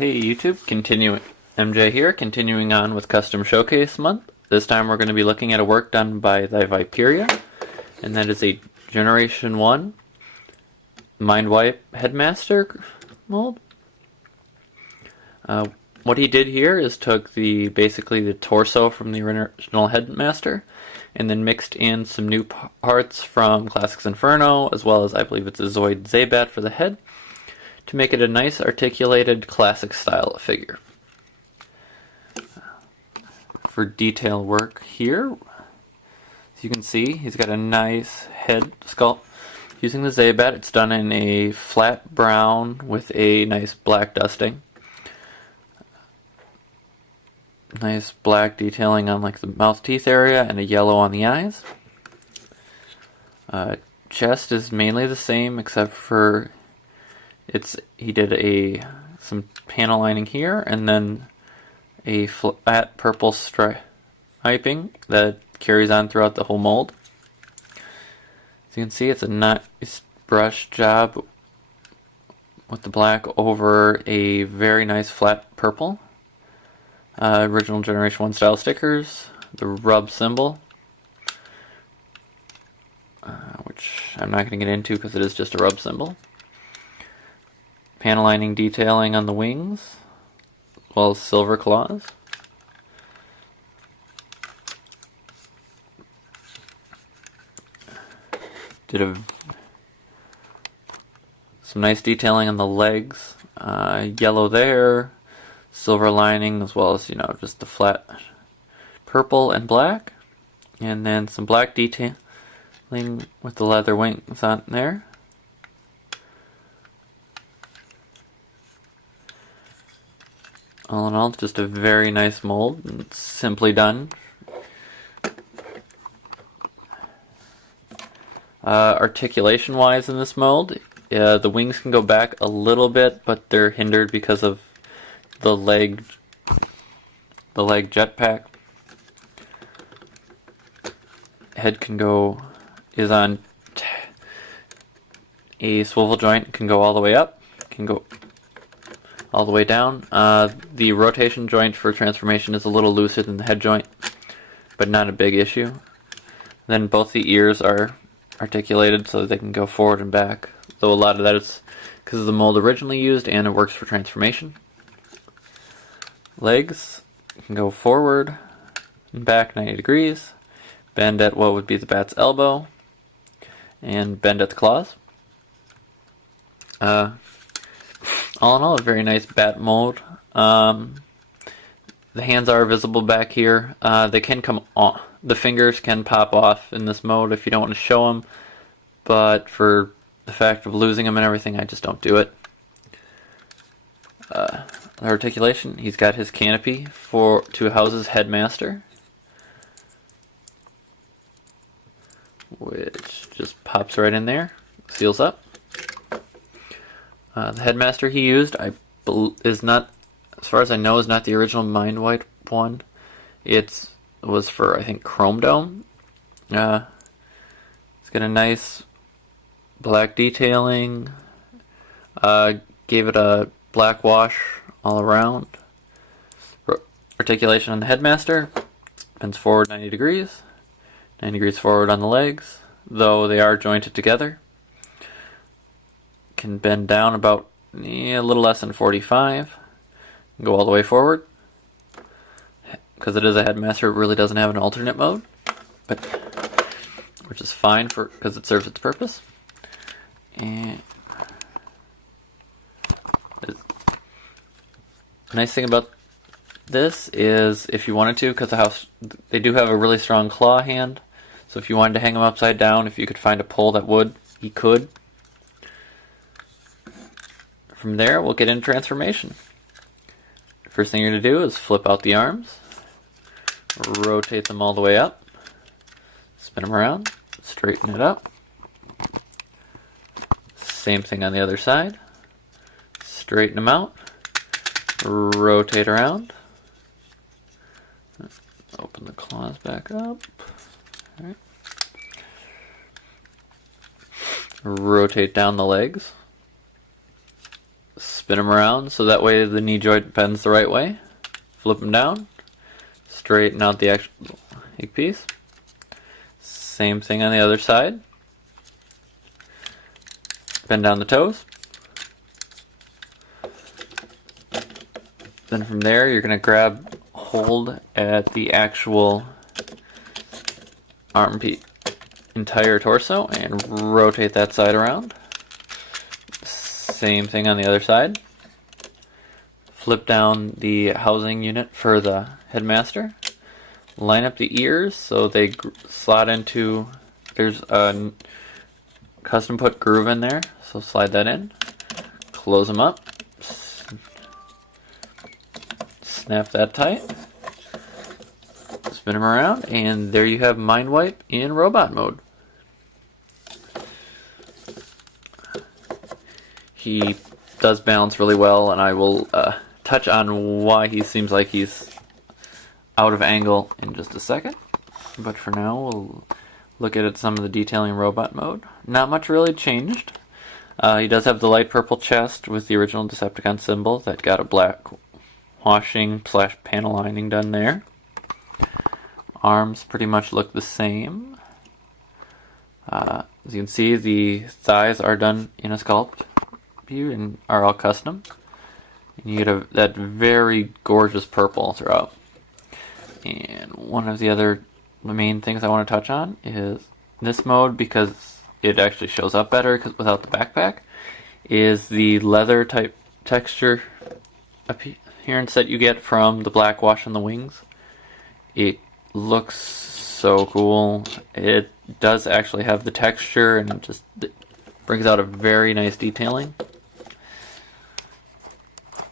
Hey YouTube, MJ here, continuing on with Custom Showcase Month. This time we're going to be looking at a work done by Thyvipera, and that is a Generation 1 Mindwipe Headmaster mold. What he did here is took basically the torso from the original Headmaster, and then mixed in some new parts from Classics Inferno, as well as I believe it's a Zoid Zaybat for the head, to make it a nice articulated classic style figure. For detail work here, as you can see, he's got a nice head sculpt. Using the Zaybat, it's done in a flat brown with a nice black dusting. Nice black detailing on like the mouth teeth area and a yellow on the eyes. Chest is mainly the same except for he did some panel lining here and then a flat purple striping that carries on throughout the whole mold. As you can see, it's a nice brush job with the black over a very nice flat purple. Original Generation 1 style stickers, the rub symbol, which I'm not going to get into because it is just a rub symbol. Panel lining detailing on the wings, as well as silver claws. Did some nice detailing on the legs, yellow there, silver lining, as well as, just the flat purple and black. And then some black detailing with the leather wings on there. All in all, just a very nice mold, and it's simply done. Articulation wise in this mold, the wings can go back a little bit, but they're hindered because of the leg jetpack. Head is on a swivel joint, can go all the way up, can go all the way down. The rotation joint for transformation is a little looser than the head joint, but not a big issue. Then both the ears are articulated so they can go forward and back, though a lot of that is because of the mold originally used and it works for transformation. Legs can go forward and back 90 degrees, bend at what would be the bat's elbow, and bend at the claws. All in all, a very nice bat mold. The hands are visible back here. They can come on. The fingers can pop off in this mode if you don't want to show them, but for the fact of losing them and everything, I just don't do it. Articulation, he's got his canopy to house his Headmaster, which just pops right in there, seals up. The Headmaster he used is not, as far as I know, is not the original Mindwipe one. It was for, I think, Chrome Dome. It's got a nice black detailing. Gave it a black wash all around. Articulation on the Headmaster. Bends forward 90 degrees. 90 degrees forward on the legs, though they are jointed together. Can bend down about a little less than 45. Go all the way forward. Because it is a Headmaster, it really doesn't have an alternate mode, which is fine because it serves its purpose. And the nice thing about this is, if you wanted to, because they do have a really strong claw hand, so if you wanted to hang them upside down, if you could find a pole that would, you could. From there, we'll get into transformation. First thing you're going to do is flip out the arms, rotate them all the way up, spin them around, straighten it up. Same thing on the other side. Straighten them out, rotate around, open the claws back up. All right. Rotate down the legs, spin them around so that way the knee joint bends the right way. Flip them down, straighten out the actual leg piece. Same thing on the other side. Bend down the toes. Then from there you're going to grab hold at the actual armpit, entire torso, and rotate that side around. Same thing on the other side. Flip down the housing unit for the Headmaster. Line up the ears so they slot into, there's a custom put groove in there, so slide that in. Close them up. Snap that tight. Spin them around, and there you have Mindwipe in robot mode. He does balance really well, and I will touch on why he seems like he's out of angle in just a second. But for now, we'll look at some of the detailing in robot mode. Not much really changed. He does have the light purple chest with the original Decepticon symbol that got a black washing / panel lining done there. Arms pretty much look the same. As you can see, the thighs are done in a sculpt view and are all custom. And you get that very gorgeous purple throughout. And one of the main things I want to touch on is this mode, because it actually shows up better without the backpack, is the leather type texture appearance that you get from the black wash on the wings. It looks so cool. It does actually have the texture, and it brings out a very nice detailing.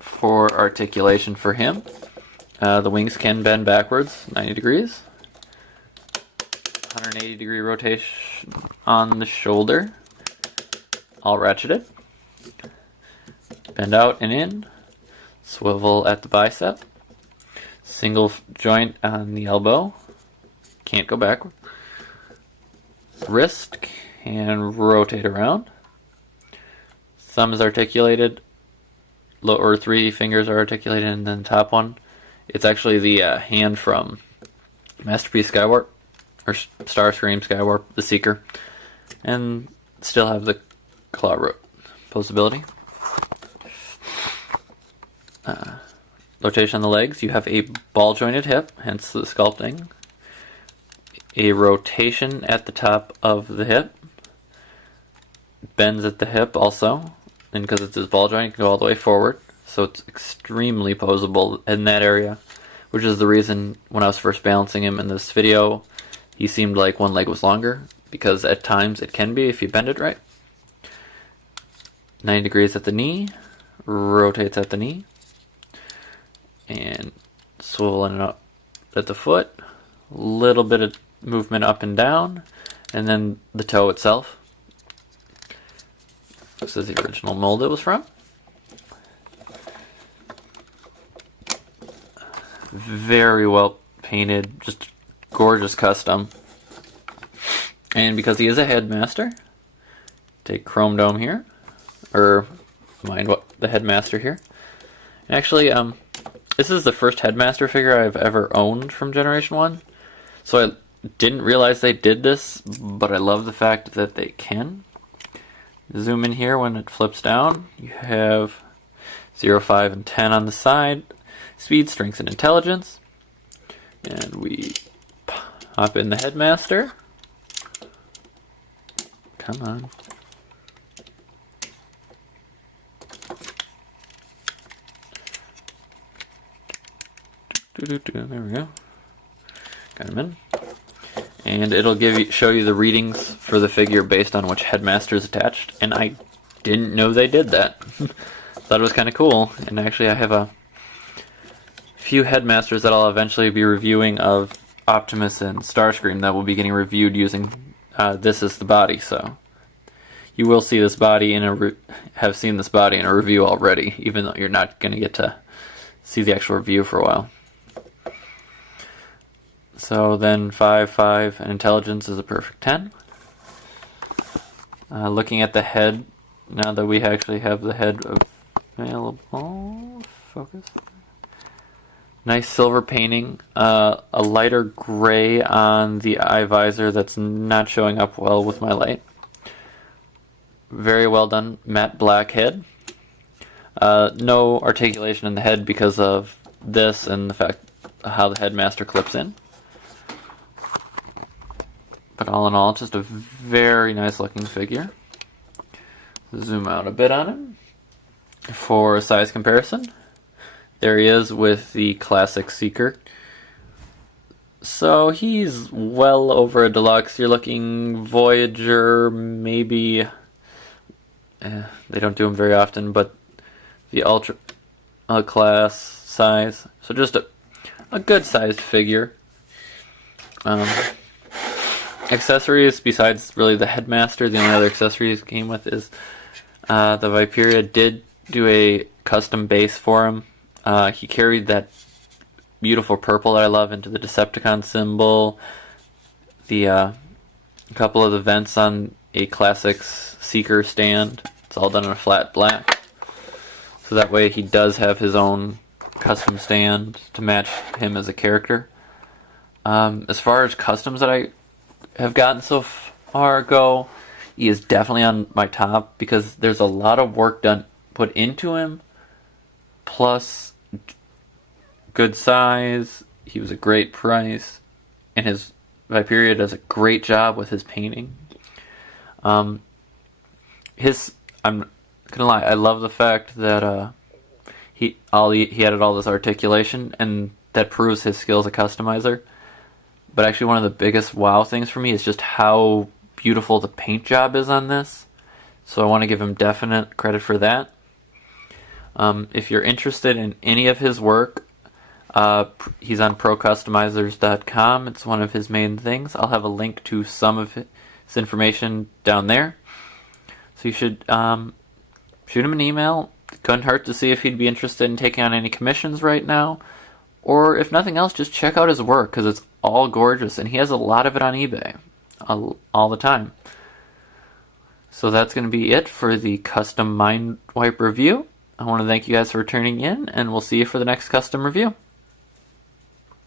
For articulation for him, the wings can bend backwards 90 degrees. 180 degree rotation on the shoulder, all ratcheted. Bend out and in. Swivel at the bicep. Single joint on the elbow. Can't go backward. Wrist can rotate around. Thumb is articulated. Lower 3 fingers are articulated, and then the top one, it's actually the hand from Masterpiece Skywarp, or Starscream Skywarp, the Seeker, and still have the claw posability. Rotation on the legs, you have a ball jointed hip, hence the sculpting. A rotation at the top of the hip. Bends at the hip also, and because it's his ball joint, it can go all the way forward, so it's extremely posable in that area, which is the reason when I was first balancing him in this video, he seemed like one leg was longer, because at times it can be if you bend it right. 90 degrees at the knee, rotates at the knee, and swiveling up at the foot, little bit of movement up and down, and then the toe itself. This is the original mold it was from. Very well painted, just gorgeous custom. And because he is a Headmaster, take Chrome Dome here, or the Headmaster here. And actually, this is the first Headmaster figure I've ever owned from Generation 1, so I didn't realize they did this, but I love the fact that they can. Zoom in here when it flips down. You have 0, 5, and 10 on the side. Speed, strength, and intelligence. And we pop in the Headmaster. Come on. There we go. Got him in. And it'll show you the readings for the figure based on which Headmaster is attached. And I didn't know they did that. Thought it was kind of cool. And actually I have a few Headmasters that I'll eventually be reviewing of Optimus and Starscream that will be getting reviewed using this as the body. So you will see this body have seen this body in a review already, even though you're not going to get to see the actual review for a while. So then 5, 5, and intelligence is a perfect 10. Looking at the head, now that we actually have the head of available. Focus. Nice silver painting. A lighter gray on the eye visor that's not showing up well with my light. Very well done. Matte black head. No articulation in the head because of this and the fact how the Headmaster clips in. But all in all, just a very nice looking figure. Zoom out a bit on him for a size comparison. There he is with the classic Seeker. So he's well over a deluxe. You're looking Voyager, maybe. They don't do them very often, but the Ultra class size. So just a good sized figure. Accessories, besides really the Headmaster, the only other accessories he came with is the Thyvipera did do a custom base for him. He carried that beautiful purple that I love into the Decepticon symbol. A couple of the vents on a classic Seeker stand. It's all done in a flat black. So that way he does have his own custom stand to match him as a character. As far as customs that I have gotten so far go, he is definitely on my top because there's a lot of work put into him. Plus, good size. He was a great price, and his Thyvipera does a great job with his painting. I'm gonna lie, I love the fact that he added all this articulation, and that proves his skill as a customizer. But actually, one of the biggest wow things for me is just how beautiful the paint job is on this. So I want to give him definite credit for that. If you're interested in any of his work, he's on procustomizers.com. It's one of his main things. I'll have a link to some of his information down there. So you should shoot him an email. It couldn't hurt to see if he'd be interested in taking on any commissions right now. Or if nothing else, just check out his work because it's all gorgeous. And he has a lot of it on eBay all the time. So that's going to be it for the custom Mindwipe review. I want to thank you guys for tuning in, and we'll see you for the next custom review.